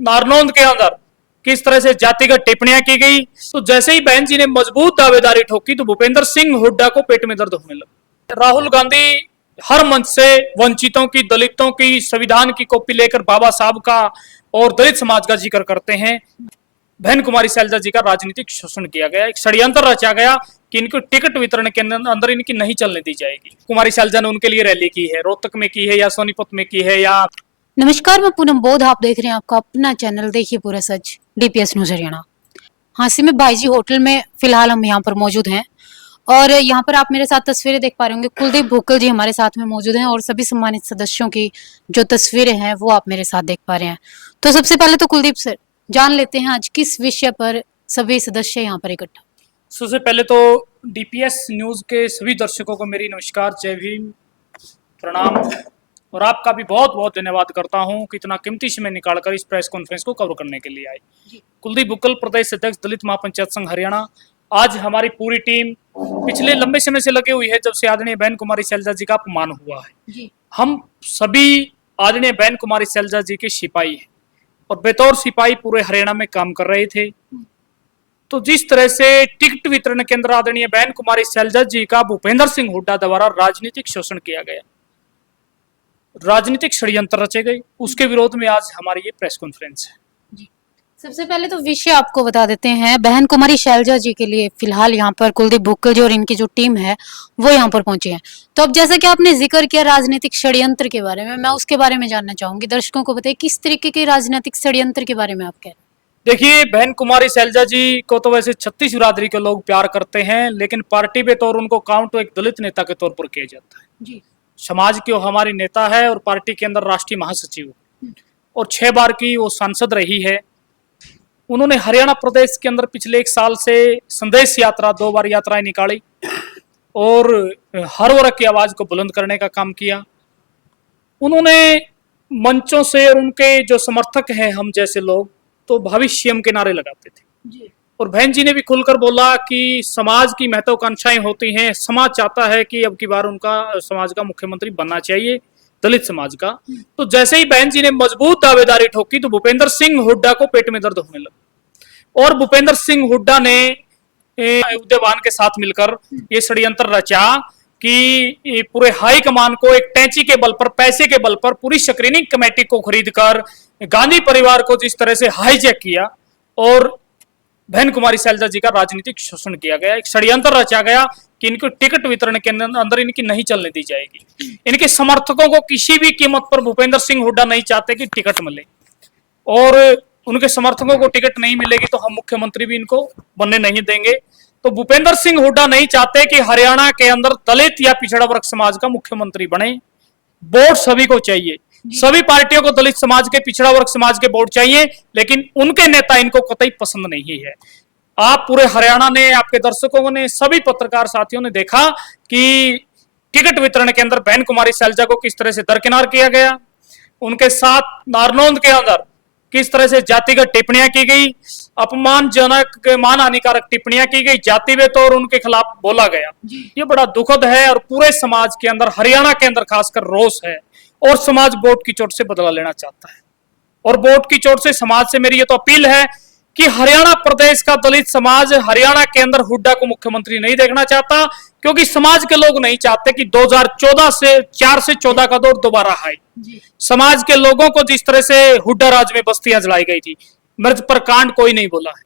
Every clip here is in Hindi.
नारनौंद के अंदर किस तरह से जातिगत टिप्पणियां की गई, तो जैसे ही बहन जी ने मजबूत दावेदारी ठोकी तो भूपेंद्र सिंह हुड्डा को पेट में दर्द होने लगा। राहुल गांधी हर मंच से वंचितों की, दलितों की, संविधान की कॉपी लेकर बाबा साहब का और दलित समाज का जिक्र करते हैं। बहन कुमारी सैलजा जी का राजनीतिक शोषण किया गया, एक षड्यंत्र रचा गया कि इनको टिकट वितरण के अंदर इनकी नहीं चलने दी जाएगी। कुमारी सैलजा ने उनके लिए रैली की है, रोहतक में की है या सोनीपत में की है या। नमस्कार, मैं पूनम बोध, आप देख रहे हैं आपका अपना चैनल देखिए पूरा सच डीपीएस न्यूज हरियाणा। हांसी में बाईजी होटल में फिलहाल हम यहाँ पर मौजूद हैं और यहाँ पर आप मेरे साथ तस्वीरें देख पा रहे होंगे। कुलदीप भुक्कल जी हमारे साथ में मौजूद हैं और सभी सम्मानित सदस्यों की जो तस्वीरें हैं वो आप मेरे साथ देख पा रहे हैं। तो सबसे पहले तो कुलदीप सर जान लेते हैं आज किस विषय पर सभी सदस्य यहाँ पर इकट्ठा। सबसे पहले तो डीपीएस न्यूज के सभी दर्शकों को मेरी नमस्कार, जय भीम, प्रणाम, और आपका भी बहुत बहुत धन्यवाद करता हूं कि इतना कीमती समय निकालकर इस प्रेस कॉन्फ्रेंस को कवर करने के लिए आए। कुलदीप भुक्कल, प्रदेश अध्यक्ष दलित महापंचायत संघ हरियाणा। आज हमारी पूरी टीम पिछले लंबे समय से लगी हुई है जब से आदरणीय बहन कुमारी सैलजा जी का अपमान हुआ है। हम सभी आदरणीय बहन कुमारी सैलजा जी के सिपाही हैं और बतौर सिपाही पूरे हरियाणा में काम कर रहे थे। तो जिस तरह से टिकट वितरण के अंदर आदरणीय बहन कुमारी सैलजा जी का भूपेंद्र सिंह हुड्डा द्वारा राजनीतिक शोषण किया गया, राजनीतिक षड्यंत्र रचे गए, उसके विरोध में आज हमारी ये प्रेस कॉन्फ्रेंस है। सबसे पहले तो विषय आपको बता देते हैं। बहन कुमारी सैलजा जी के लिए फिलहाल यहाँ पर कुलदीप भुक्कल जी और इनकी जो टीम है वो यहाँ पर पहुंची है। तो अब जैसा कि आपने जिक्र किया राजनीतिक षड्यंत्र के बारे में, मैं उसके बारे में जानना चाहूंगी। दर्शकों को बताइए किस तरीके के राजनीतिक षड्यंत्र के बारे में आप कह रहे हैं। देखिए, बहन कुमारी सैलजा जी को तो वैसे 36 बिरादरी के लोग प्यार करते हैं, लेकिन पार्टी पे तौर उनको काउंट एक दलित नेता के तौर पर किया जाता है जी। समाज की वो हमारी नेता है और पार्टी के अंदर राष्ट्रीय महासचिव और 6 बार की वो सांसद रही है। उन्होंने हरियाणा प्रदेश के अंदर पिछले 1 साल से संदेश यात्रा 2 बार यात्राएं निकाली और हर वर्ग की आवाज को बुलंद करने का काम किया। उन्होंने मंचों से और उनके जो समर्थक हैं हम जैसे लोग तो भविष्य सीएम के नारे लगाते थे जी। और बहन जी ने भी खुलकर बोला कि समाज की महत्वाकांक्षाएं होती हैं, समाज चाहता है कि अब की बार उनका समाज का मुख्यमंत्री बनना चाहिए, दलित समाज का। तो जैसे ही बहन जी ने मजबूत दावेदारी ठोकी तो भूपेंद्र सिंह हुड्डा को पेट में दर्द होने लगा और भूपेंद्र सिंह हुड्डा ने उद्यवान के साथ मिलकर ये षड्यंत्र रचा कि पूरे हाई कमान को एक टैंची के बल पर, पैसे के बल पर पूरी स्क्रीनिंग कमेटी को खरीदकर गांधी परिवार को जिस तरह से हाईजैक किया और बहन कुमारी सैलजा जी का राजनीतिक शोषण किया गया, एक षड्यंत्र रचा गया कि इनको टिकट वितरण के अंदर इनकी नहीं चलने दी जाएगी। इनके समर्थकों को किसी भी कीमत पर भूपेंद्र सिंह हुड्डा नहीं चाहते कि टिकट मिले और उनके समर्थकों को टिकट नहीं मिलेगी तो हम मुख्यमंत्री भी इनको बनने नहीं देंगे। तो भूपेंद्र सिंह हुड्डा नहीं चाहते कि हरियाणा के अंदर दलित या पिछड़ा वर्ग समाज का मुख्यमंत्री बने। वोट सभी को चाहिए, सभी पार्टियों को दलित समाज के, पिछड़ा वर्ग समाज के वोट चाहिए, लेकिन उनके नेता इनको कतई पसंद नहीं है। आप पूरे हरियाणा ने, आपके दर्शकों ने, सभी पत्रकार साथियों ने देखा कि टिकट वितरण के अंदर बहन कुमारी सैलजा को किस तरह से दरकिनार किया गया, उनके साथ नारनौंद के अंदर किस तरह से जातिगत टिप्पणियां की गई, अपमानजनक, मान हानिकारक टिप्पणियां की गई, जातिगत और उनके खिलाफ बोला गया। ये बड़ा दुखद है और पूरे समाज के अंदर, हरियाणा के अंदर खासकर रोष है और समाज वोट की चोट से बदला लेना चाहता है। और वोट की चोट से समाज से मेरी ये तो अपील है कि हरियाणा प्रदेश का दलित समाज हरियाणा के अंदर हुड्डा को मुख्यमंत्री नहीं देखना चाहता, क्योंकि समाज के लोग नहीं चाहते कि 2014 से 4 से 14 का दौर दोबारा आए। समाज के लोगों को जिस तरह से हुड्डा राज में बस्तियां जलाई गई थी, मृत पर कांड कोई नहीं बोला है,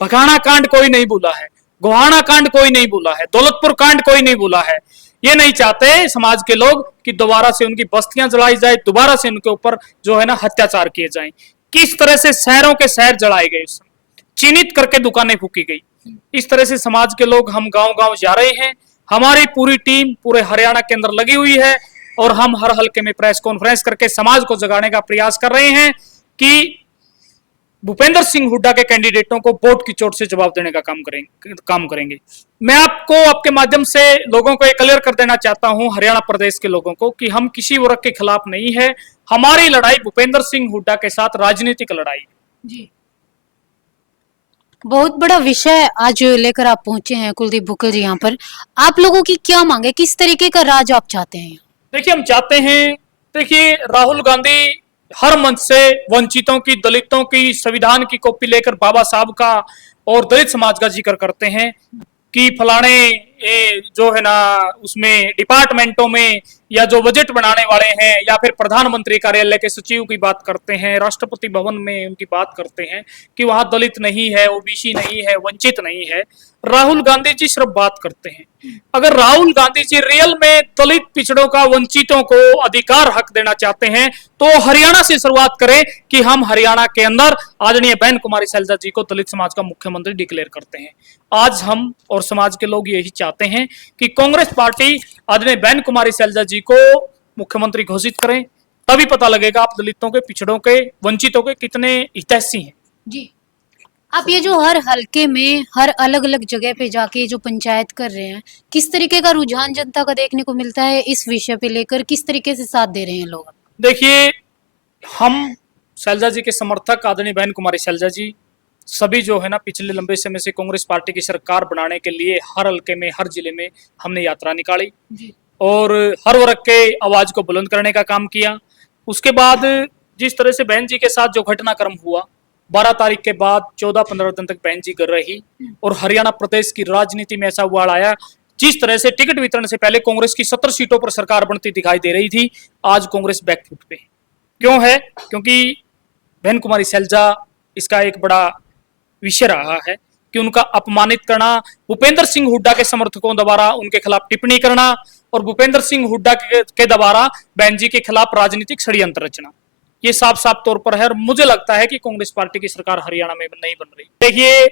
भगाना कांड कोई नहीं बोला है, गोहाना कांड कोई नहीं बोला है, दौलतपुर कांड कोई नहीं बोला है। ये नहीं चाहते समाज के लोग कि दोबारा से उनकी बस्तियां जलाई जाए, दोबारा से उनके ऊपर जो है ना अत्याचार किए जाएं। किस तरह से शहरों के शहर जलाए गए, चिन्हित करके दुकानें फूकी गई। इस तरह से समाज के लोग, हम गांव गांव जा रहे हैं, हमारी पूरी टीम पूरे हरियाणा के अंदर लगी हुई है और हम हर हल्के में प्रेस कॉन्फ्रेंस करके समाज को जगाने का प्रयास कर रहे हैं कि भूपेंद्र सिंह हुड्डा के कैंडिडेटों को वोट की चोट से जवाब देने का काम करेंगे। मैं आपको आपके माध्यम से लोगों को ये क्लियर कर देना चाहता हूं, हरियाणा प्रदेश के लोगों को, कि हम किसी वर्ग के खिलाफ नहीं है। हमारी लड़ाई भूपेंद्र सिंह हुड्डा के साथ राजनीतिक लड़ाई जी। बहुत बड़ा विषय आज लेकर आप पहुंचे हैं कुलदीप भुक्कल जी। यहाँ पर आप लोगों की क्या मांग है, किस तरीके का राज आप चाहते हैं? देखिए, हम चाहते हैं, देखिए राहुल गांधी हर मंच से वंचितों की, दलितों की, संविधान की कॉपी लेकर बाबा साहब का और दलित समाज का जिक्र करते हैं कि फलाने जो है ना उसमें डिपार्टमेंटों में या जो बजट बनाने वाले हैं या फिर प्रधानमंत्री कार्यालय के सचिव की बात करते हैं, राष्ट्रपति भवन में उनकी बात करते हैं कि वहां दलित नहीं है, ओबीसी नहीं है, वंचित नहीं है। राहुल गांधी जी सिर्फ बात करते हैं। अगर राहुल गांधी जी रियल में दलित, पिछड़ों का, वंचितों को अधिकार हक देना चाहते हैं तो हरियाणा से शुरुआत करें कि हम हरियाणा के अंदर आदरणीय बहन कुमारी सैलजा जी को दलित समाज का मुख्यमंत्री डिक्लेयर करते हैं। आज हम और समाज के लोग यही चाहते हैं कि कांग्रेस पार्टी आदरणीय बहन कुमारी सैलजा जी को मुख्यमंत्री घोषित करें, तभी पता लगेगा आप दलितों के, पिछड़ों के, वंचितों के कितने हितैषी हैं। जी, आप ये जो हर हलके में हर अलग अलग जगह पे जाके जो पंचायत कर रहे हैं, किस तरीके का रुझान जनता का देखने को मिलता है इस विषय पे लेकर, किस तरीके से साथ दे रहे हैं लोग? देखिए, हम सैलजा जी के समर्थक आदरणीय बहन कुमारी सैलजा जी सभी जो है ना पिछले लंबे समय से कांग्रेस पार्टी की सरकार बनाने के लिए हर हल्के में, हर जिले में हमने यात्रा निकाली और हर वर्ग के आवाज को बुलंद करने का काम किया। उसके बाद जिस तरह से बहन जी के साथ जो घटनाक्रम हुआ, 12 तारीख के बाद 14-15 दिन तक बहन जी कर रही और हरियाणा प्रदेश की राजनीति में ऐसा उबाल आया, जिस तरह से टिकट वितरण से पहले कांग्रेस की 17 सीटों पर सरकार बनती दिखाई दे रही थी, आज कांग्रेस बैकफुट पे। क्यों है? क्योंकि बहन कुमारी सैलजा इसका एक बड़ा विषय रहा है कि उनका अपमानित करना, भूपेंद्र सिंह हुड्डा के समर्थकों द्वारा उनके खिलाफ टिप्पणी करना और भूपेंद्र सिंह हुड्डा के द्वारा बहन जी के खिलाफ राजनीतिक षड्यंत्र रचना, ये साफ साफ तौर पर है। और मुझे लगता है कि कांग्रेस पार्टी की सरकार हरियाणा में नहीं बन रही। देखिए,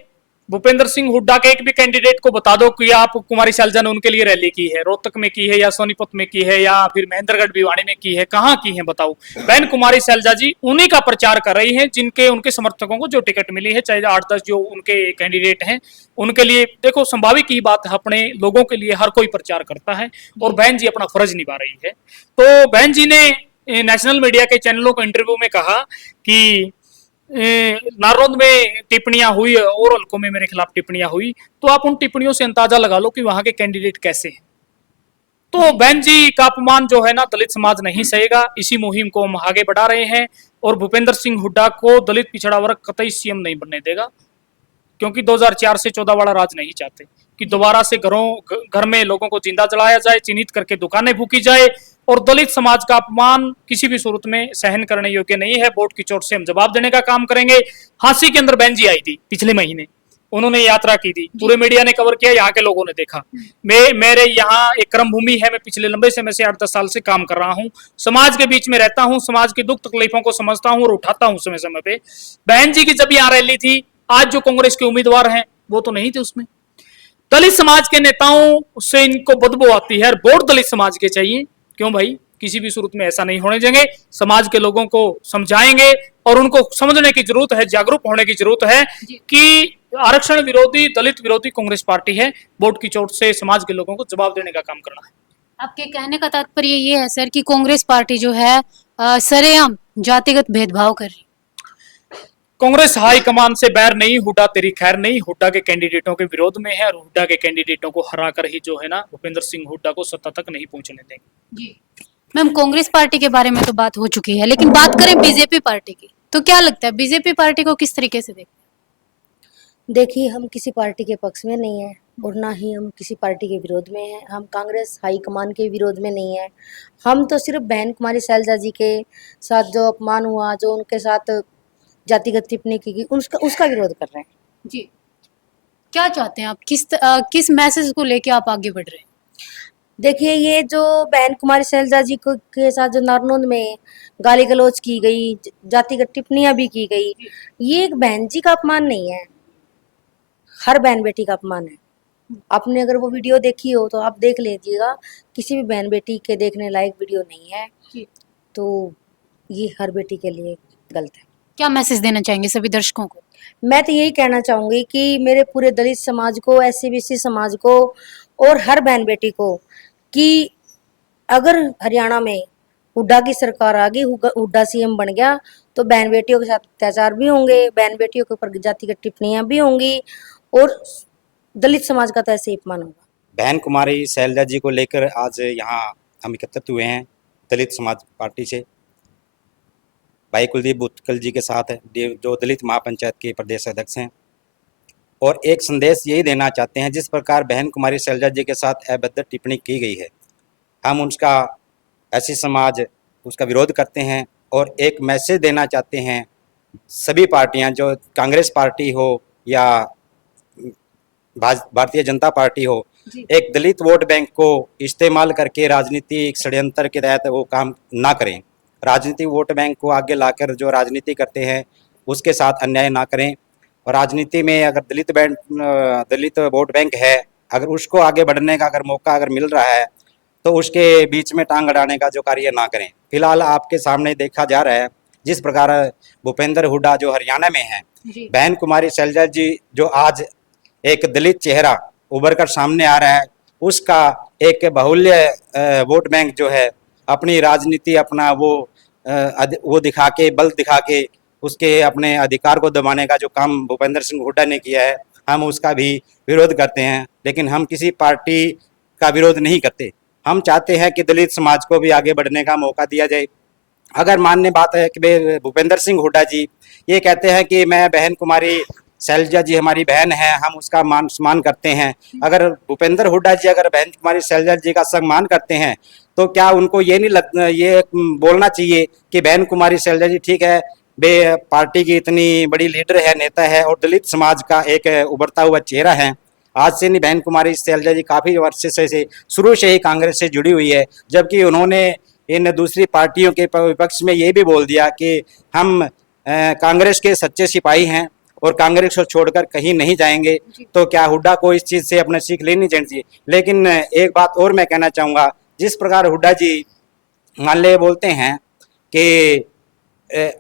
भूपेंद्र सिंह हुड्डा के एक भी कैंडिडेट को बता दो कि आप कुमारी सैलजा ने उनके लिए रैली की है, रोहतक में की है या सोनीपत में की है या फिर महेंद्रगढ़ भिवानी में की है, कहां की है बताओ। बहन कुमारी सैलजा जी उन्हीं का प्रचार कर रही हैं जिनके, उनके समर्थकों को जो टिकट मिली है, चाहे 8-10 जो उनके कैंडिडेट हैं उनके लिए। देखो, संभावित की बात है, अपने लोगों के लिए हर कोई प्रचार करता है और बहन जी अपना फर्ज निभा रही है। तो बहन जी ने नेशनल मीडिया के चैनलों को इंटरव्यू में कहा कि नारनौंद में टिप्पणियां हुई और हल्कों में मेरे खिलाफ टिप्पणियां हुई, तो आप उन टिप्पणियों से अंदाजा लगा लो कि वहां के कैंडिडेट कैसे हैं। तो बहन जी का अपमान जो है ना दलित समाज नहीं सहेगा। इसी मुहिम को हम आगे बढ़ा रहे हैं और भूपेंद्र सिंह हुड्डा को दलित पिछड़ा वर्ग कतई सीएम नहीं बनने देगा, क्योंकि 2004 से 14 वाला राज नहीं चाहते कि दोबारा से घर में लोगों को जिंदा जलाया जाए, चिन्हित करके दुकानें फूकी जाए और दलित समाज का अपमान किसी भी सूरत में सहन करने योग्य नहीं है। वोट की चोट से हम जवाब देने का काम करेंगे। हांसी के अंदर बहन जी आई थी पिछले महीने, उन्होंने यात्रा की थी, पूरे मीडिया ने कवर किया, यहाँ के लोगों ने देखा। मेरे यहाँ एक कर्म भूमि है, मैं पिछले लंबे समय से 8-10 साल से काम कर रहा हूँ, समाज के बीच में रहता हूँ, समाज की दुख तकलीफों को समझता हूँ और उठाता हूँ समय समय पे। बहन जी की जब यहाँ रैली थी, आज जो कांग्रेस के उम्मीदवार हैं वो तो नहीं थे उसमें। दलित समाज के नेताओं से इनको बदबू आती है, वोट दलित समाज के चाहिए। क्यों भाई? किसी भी सूरत में ऐसा नहीं होने देंगे। समाज के लोगों को समझाएंगे और उनको समझने की जरूरत है, जागरूक होने की जरूरत है कि आरक्षण विरोधी, दलित विरोधी कांग्रेस पार्टी है। वोट की चोट से समाज के लोगों को जवाब देने का काम करना है। आपके कहने का तात्पर्य ये है सर कि कांग्रेस पार्टी जो है सरेआम जातिगत भेदभाव कर रही है। कांग्रेस हाईकमान से बैर नहीं, हुड्डा तेरी खैर नहीं, हुड्डा के कैंडिडेटों के विरोध में है और हुड्डा के कैंडिडेटों को हराकर ही जो है ना भूपेंद्र सिंह हुड्डा को सत्ता तक नहीं पहुंचने देंगे। जी मैम, कांग्रेस पार्टी के बारे में तो बात हो चुकी है, लेकिन बात करें बीजेपी पार्टी की, तो क्या लगता है बीजेपी पार्टी को किस तरीके से देखते हैं? देखिए, हम किसी पार्टी के पक्ष में नहीं है और ना ही हम किसी पार्टी के विरोध में हैं। हम कांग्रेस हाईकमान के विरोध में नहीं है। हम तो सिर्फ बहन कुमारी सैलजा जी के साथ जो अपमान हुआ, जो उनके साथ जातिगत टिप्पणी की गई, उसका विरोध कर रहे हैं। जी, क्या चाहते हैं आप, किस मैसेज को लेके आप आगे बढ़ रहे हैं? देखिए, ये जो बहन कुमारी सैलजा जी को के साथ जो नारनौंद में गाली गलौज की गई, जातिगत टिप्पणियां भी की गई, ये एक बहन जी का अपमान नहीं है, हर बहन बेटी का अपमान है। आपने अगर वो वीडियो देखी हो तो आप देख लीजिएगा, किसी भी बहन बेटी के देखने लायक वीडियो नहीं है। तो ये हर बेटी के लिए गलत है। क्या मैसेज देना चाहेंगे सभी दर्शकों को? मैं तो यही कहना चाहूंगी कि मेरे पूरे दलित समाज को, SC-BC समाज को और हर बहन बेटी को कि अगर हरियाणा में हुड्डा की सरकार आ गई, हुड्डा CM बन गया, तो बहन बेटियों के साथ अत्याचार भी होंगे, बहन बेटियों के ऊपर जातिगत टिप्पणियां भी होंगी और दलित समाज का तो ऐसे ही अपमान होगा। बहन कुमारी सैलजा जी को लेकर आज यहाँ हम एकत्रित हुए हैं दलित समाज पार्टी से। भाई कुलदीप बुटकल जी के साथ जो दलित महापंचायत के प्रदेश अध्यक्ष हैं, और एक संदेश यही देना चाहते हैं, जिस प्रकार बहन कुमारी शैलजा जी के साथ अभद्र टिप्पणी की गई है, हम उसका ऐसी समाज उसका विरोध करते हैं और एक मैसेज देना चाहते हैं सभी पार्टियां, जो कांग्रेस पार्टी हो या भारतीय जनता पार्टी हो, एक दलित वोट बैंक को इस्तेमाल करके राजनीतिक षड्यंत्र के तहत वो काम ना करें। राजनीतिक वोट बैंक को आगे लाकर जो राजनीति करते हैं उसके साथ अन्याय ना करें। और राजनीति में अगर दलित वोट बैंक है, अगर उसको आगे बढ़ने का अगर मौका अगर मिल रहा है तो उसके बीच में टांग अड़ाने का जो कार्य ना करें। फिलहाल आपके सामने देखा जा रहा है जिस प्रकार भूपेंद्र हुड्डा जो हरियाणा में है, बहन कुमारी शैलजा जी जो आज एक दलित चेहरा उभर कर सामने आ रहा है, उसका एक बाहुल्य वोट बैंक जो है अपनी राजनीति अपना वो दिखा के, बल दिखा के उसके अपने अधिकार को दबाने का जो काम भूपेंद्र सिंह हुड्डा ने किया है, हम उसका भी विरोध करते हैं। लेकिन हम किसी पार्टी का विरोध नहीं करते, हम चाहते हैं कि दलित समाज को भी आगे बढ़ने का मौका दिया जाए। अगर मानने बात है कि भूपेंद्र सिंह हुड्डा जी ये कहते हैं कि मैं बहन कुमारी शैलजा जी हमारी बहन है, हम उसका मान सम्मान करते हैं। अगर भूपेंद्र हुड्डा जी अगर बहन कुमारी शैलजा जी का सम्मान करते हैं तो क्या उनको ये बोलना चाहिए कि बहन कुमारी शैलजा जी ठीक है, वे पार्टी की इतनी बड़ी लीडर है, नेता है और दलित समाज का एक उभरता हुआ चेहरा है। आज से नहीं, बहन कुमारी शैलजा जी काफी वर्ष से शुरू से ही कांग्रेस से जुड़ी हुई है, जबकि उन्होंने इन दूसरी पार्टियों के विपक्ष में ये भी बोल दिया कि हम कांग्रेस के सच्चे सिपाही हैं और कांग्रेस को छोड़कर कहीं नहीं जाएंगे। तो क्या हुड्डा को इस चीज से अपना सीख लेनी चाहिए। लेकिन एक बात और मैं कहना चाहूंगा, जिस प्रकार हुड्डा जी मान ले बोलते हैं कि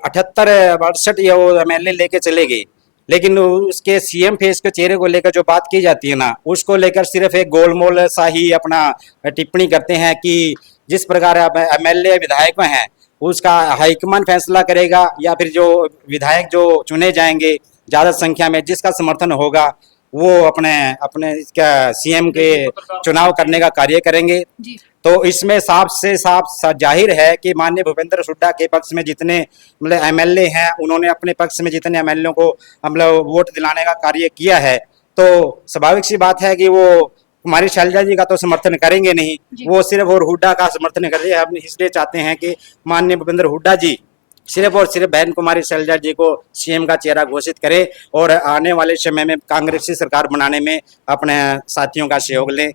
78-62 या वो एमएलए लेके चले गए, लेकिन उसके सीएम फेस के चेहरे को लेकर जो बात की जाती है ना, उसको लेकर सिर्फ एक गोलमोल सा ही अपना टिप्पणी करते हैं कि जिस प्रकार एमएलए विधायक हैं उसका हाईकमान फैसला करेगा, या फिर जो विधायक जो चुने जाएंगे ज्यादा संख्या में जिसका समर्थन होगा वो अपने इसका सीएम के चुनाव करने का कार्य करेंगे। तो इसमें साफ से साफ जाहिर है कि माननीय भूपेंद्र हुड्डा के पक्ष में जितने मतलब एमएलए हैं, उन्होंने अपने पक्ष में जितने एमएलए को मतलब वोट दिलाने का कार्य किया है, तो स्वाभाविक सी बात है कि वो कुमारी शैलजा जी का तो समर्थन करेंगे नहीं, वो सिर्फ और हुड्डा का समर्थन करेंगे। हम इसलिए चाहते हैं कि माननीय भूपेंद्र हुड्डा जी सिर्फ और सिर्फ बहन कुमारी शैलजा जी को सीएम का चेहरा घोषित करे और आने वाले समय में कांग्रेसी सरकार बनाने में अपने साथियों का सहयोग लें।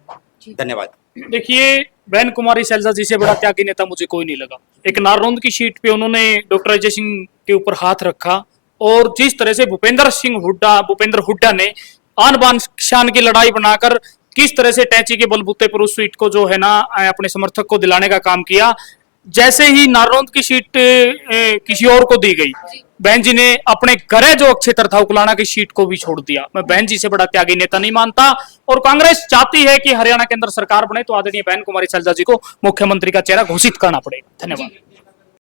धन्यवाद। देखिए, बहन कुमारी शैलजा जी से बड़ा त्यागी नेता मुझे कोई नहीं लगा। एक नारनौंद की सीट पे उन्होंने डॉक्टर अजय सिंह के ऊपर हाथ रखा, और जिस तरह से भूपेंद्र हुड्डा ने आन बान शान की लड़ाई बनाकर किस तरह से टैंची के बलबूते पर उस सीट को जो है ना अपने समर्थक को दिलाने का काम किया। जैसे ही नारनौंद की सीट किसी और को दी गई, बहन जी ने अपने घरे जो अक्षेत्र था उकलाना की सीट को भी छोड़ दिया। मैं बहन जी से बड़ा त्यागी नेता नहीं मानता, और कांग्रेस चाहती है कि हरियाणा के अंदर सरकार बने तो आदरणीय बहन कुमारी शैलजा जी को मुख्यमंत्री का चेहरा घोषित करना पड़ेगा। धन्यवाद।